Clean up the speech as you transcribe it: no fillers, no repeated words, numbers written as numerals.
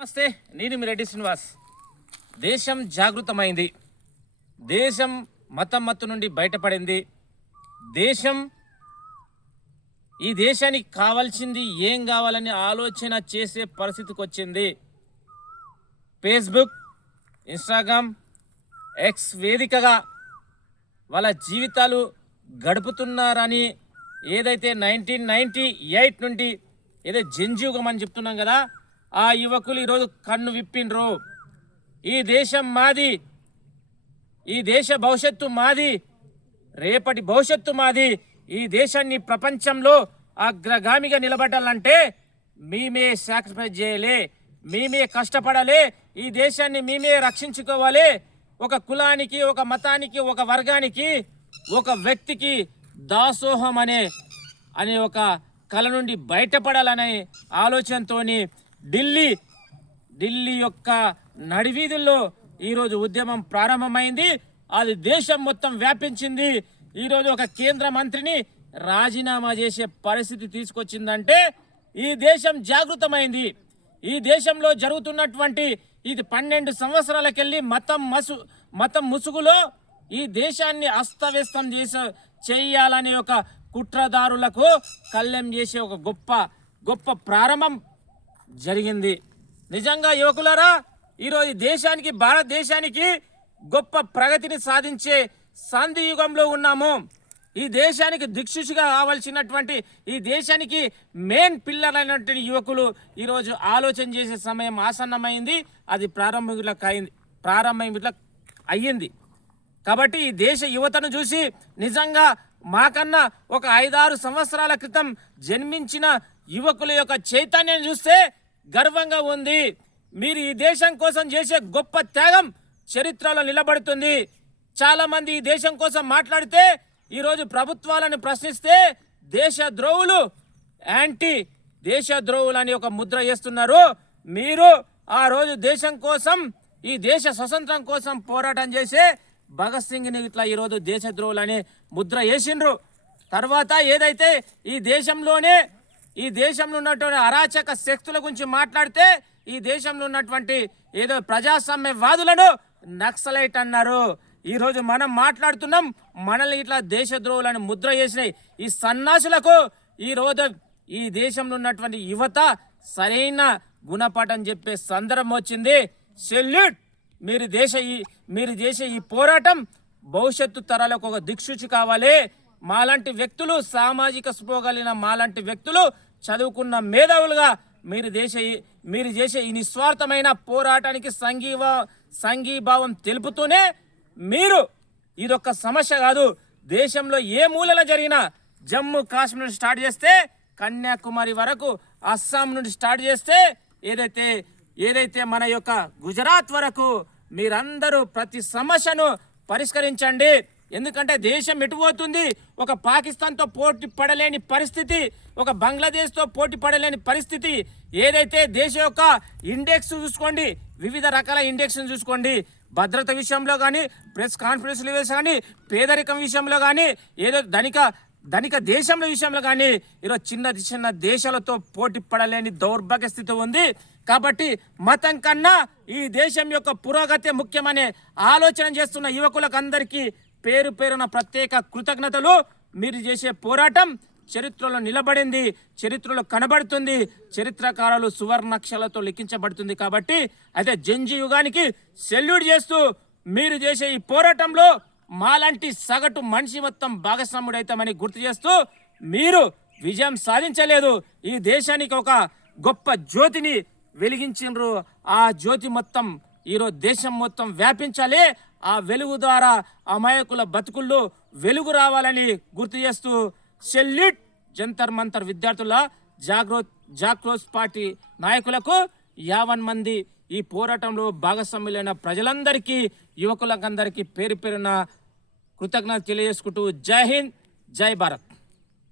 నమస్తే, నేను మీ రెడ్డి శ్రీనివాస్. దేశం జాగృతమైంది. దేశం మతం మత్తు నుండి బయటపడింది. ఈ దేశానికి కావాల్సింది ఏం కావాలని ఆలోచన చేసే పరిస్థితికి వచ్చింది. ఫేస్బుక్, ఇన్స్టాగ్రామ్, ఎక్స్ వేదికగా వాళ్ళ జీవితాలు గడుపుతున్నారని ఏదైతే 1998 నుండి ఏదో జంజీయుగం అని చెప్తున్నాం కదా, ఆ యువకులు ఈరోజు కన్ను విప్పిండ్రు. ఈ దేశం మాది, ఈ దేశ భవిష్యత్తు మాది, రేపటి భవిష్యత్తు మాది. ఈ దేశాన్ని ప్రపంచంలో అగ్రగామిగా నిలబడాలంటే మేమే సాక్రిఫైస్ చేయాలి, మేమే కష్టపడాలి, ఈ దేశాన్ని మేమే రక్షించుకోవాలి. ఒక కులానికి, ఒక మతానికి, ఒక వర్గానికి, ఒక వ్యక్తికి దాసోహం అనే ఒక కళ నుండి బయటపడాలనే ఆలోచనతో ఢిల్లీ యొక్క నడివీధుల్లో ఈరోజు ఉద్యమం ప్రారంభమైంది. అది దేశం మొత్తం వ్యాపించింది. ఈరోజు ఒక కేంద్ర మంత్రిని రాజీనామా చేసే పరిస్థితి తీసుకొచ్చిందంటే ఈ దేశం జాగృతమైంది. ఈ దేశంలో జరుగుతున్నటువంటి ఇది 12 సంవత్సరాలకెళ్ళి మతం ముసుగులో ఈ దేశాన్ని అస్తవ్యస్తం చేయాలనే ఒక కుట్రదారులకు కళ్ళెం చేసే ఒక గొప్ప ప్రారంభం జరిగింది. నిజంగా యువకులారా, ఈరోజు దేశానికి, భారతదేశానికి గొప్ప ప్రగతిని సాధించే సంధి యుగంలో ఉన్నాము. ఈ దేశానికి దిక్సూచిగా కావాల్సినటువంటి, ఈ దేశానికి మెయిన్ పిల్లర్ అయినటువంటి యువకులు ఈరోజు ఆలోచన చేసే సమయం ఆసన్నమైంది. అది ప్రారంభం అయ్యింది. కాబట్టి ఈ దేశ యువతను చూసి నిజంగా మాకన్నా ఒక 5-6 సంవత్సరాల క్రితం జన్మించిన యువకుల యొక్క చైతన్యం చూస్తే గర్వంగా ఉంది. మీరు ఈ దేశం కోసం చేసే గొప్ప త్యాగం చరిత్రలో నిలబడుతుంది. చాలామంది ఈ దేశం కోసం మాట్లాడితే ఈరోజు ప్రభుత్వాలను ప్రశ్నిస్తే దేశద్రోహులు, దేశద్రోహులు అని ఒక ముద్ర వేస్తున్నారు. మీరు ఆ రోజు దేశం కోసం, ఈ దేశ స్వతంత్రం కోసం పోరాటం చేసే భగత్ సింగ్ని ఇట్లా ఈరోజు దేశద్రోహులు అనే ముద్ర వేసిండ్రు. తర్వాత ఏదైతే ఈ దేశంలో ఉన్నటువంటి అరాచక శక్తుల గురించి మాట్లాడితే ఈ దేశంలో ఉన్నటువంటి ఏదో ప్రజాస్వామ్యవాదులను నక్సలైట్ అన్నారు. ఈరోజు మనం మాట్లాడుతున్నాం, మనల్ని ఇట్లా దేశద్రోహులను ముద్ర చేసినాయి ఈ సన్నాసులకు ఈరోజు ఈ దేశంలో ఉన్నటువంటి యువత సరైన గుణపాఠం చెప్పే సందర్భం వచ్చింది. సెల్యూట్. మీరు చేసే ఈ పోరాటం భవిష్యత్తు తరాలకు ఒక దిక్సూచి కావాలి. మాలాంటి వ్యక్తులు, సామాజిక స్పృహ కలిగిన మాలాంటి వ్యక్తులు, చదువుకున్న మేధావులుగా మీరు చేసే ఈ నిస్వార్థమైన పోరాటానికి సంఘీభావం తెలుపుతూనే మీరు ఇదొక్క సమస్య కాదు, దేశంలో ఏ మూలన జరిగినా, జమ్మూ కాశ్మీర్ నుండి స్టార్ట్ చేస్తే కన్యాకుమారి వరకు, అస్సాం నుండి స్టార్ట్ చేస్తే ఏదైతే మన యొక్క గుజరాత్ వరకు మీరందరూ ప్రతి సమస్యను పరిష్కరించండి. ఎందుకంటే దేశం ఎటుపోతుంది, ఒక పాకిస్తాన్తో పోటీ పడలేని పరిస్థితి, ఒక బంగ్లాదేశ్తో పోటీ పడలేని పరిస్థితి. ఏదైతే దేశం యొక్క ఇండెక్స్ చూసుకోండి, వివిధ రకాల ఇండెక్స్ చూసుకోండి, భద్రత విషయంలో కానీ, ప్రెస్ కాన్ఫరెన్స్ లెవెల్స్ కానీ, పేదరికం విషయంలో కానీ, ఏదో ధనిక దేశంల విషయంలో కానీ ఈరోజు చిన్న దేశాలతో పోటీ పడలేని దౌర్భాగ్య స్థితి ఉంది. కాబట్టి మతం కన్నా ఈ దేశం యొక్క పురోగతి ముఖ్యమనే ఆలోచన చేస్తున్న యువకులకు అందరికీ పేరున ప్రత్యేక కృతజ్ఞతలు. మీరు చేసే పోరాటం చరిత్రలో నిలబడింది, చరిత్రలో కనబడుతుంది, చరిత్రకారులు సువర్ణాక్షరాలతో లిఖించబడుతుంది. కాబట్టి అయితే జంజీ యుగానికి సెల్యూట్ చేస్తూ మీరు చేసే ఈ పోరాటంలో మాలాంటి సగటు మనిషి మొత్తం భాగస్వాముడైతామని గుర్తు చేస్తూ, మీరు విజయం సాధించలేదు, ఈ దేశానికి ఒక గొప్ప జ్యోతిని వెలిగించిండ్రు. ఆ జ్యోతి మొత్తం ఈరోజు దేశం మొత్తం వ్యాపించాలి. ఆ వెలుగు ద్వారా అమాయకుల బతుకుల్లో వెలుగు రావాలని గుర్తు చేస్తూ సెల్యూట్. జంతర్ మంతర్ విద్యార్థుల, జాక్రోస్ పార్టీ నాయకులకు, 50 మంది ఈ పోరాటంలో భాగస్వాములైన ప్రజలందరికీ, యువకులందరికీ పేరున కృతజ్ఞతలు తెలియజేసుకుంటూ జై హింద్, జై భారత్.